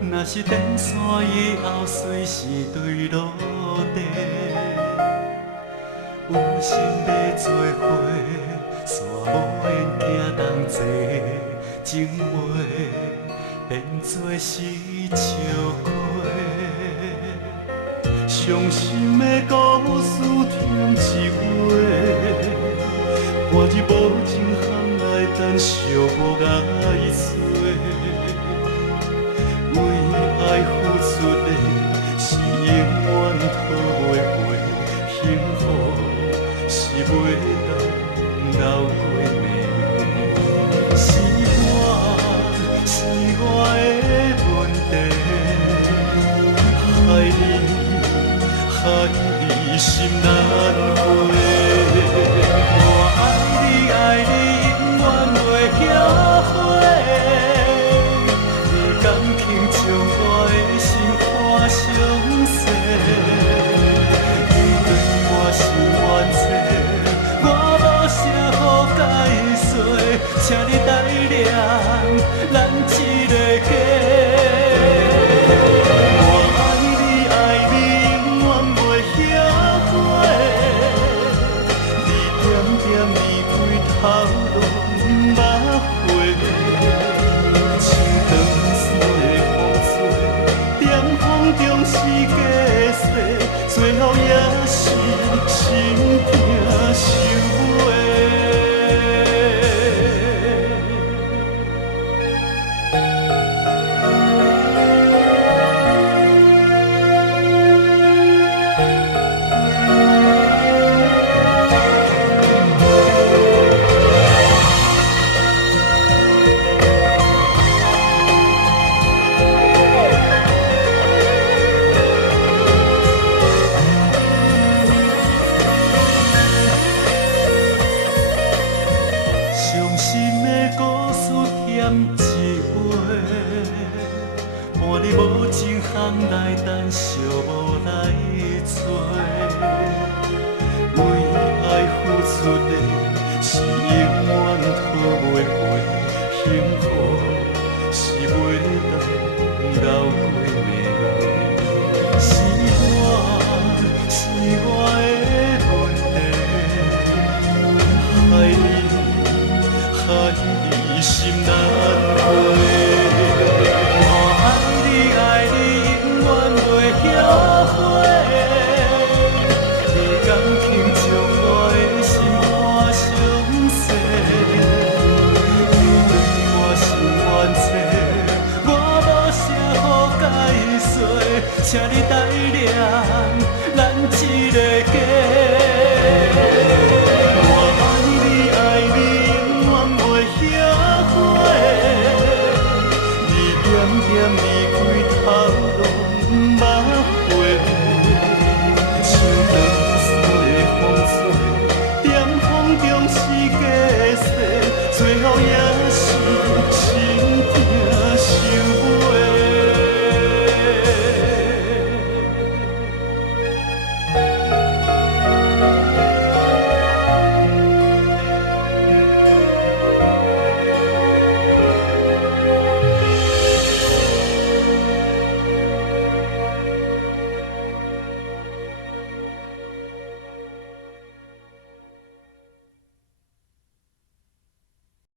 若是登山以后随时对落地，有心要做伙，山无缘行同齐，情话变做是笑话。伤心的故事添一回，半日无情巷来等寂寞爱碎。为爱付出的是永远讨袂回，幸福是袂当留过暝。是我的问题，害你心难过。我爱你，永远袂后悔。你甘肯将我的心看详细？你对我心愿切，我无啥好解释，请你体谅咱这个家。头路不悔，像长山的风吹，点风中是假势，最后也是心痛受袂。半日无情巷来等寂寞来找，为爱付出的是永远讨袂回，幸福是袂当留过暝。是我的问题，害你心难过。后悔，你甘肯将我的心看详细？你对我心愿切，我无啥好解释，请你体谅咱这个家。我爱你，永远袂后悔。你点点离开头路，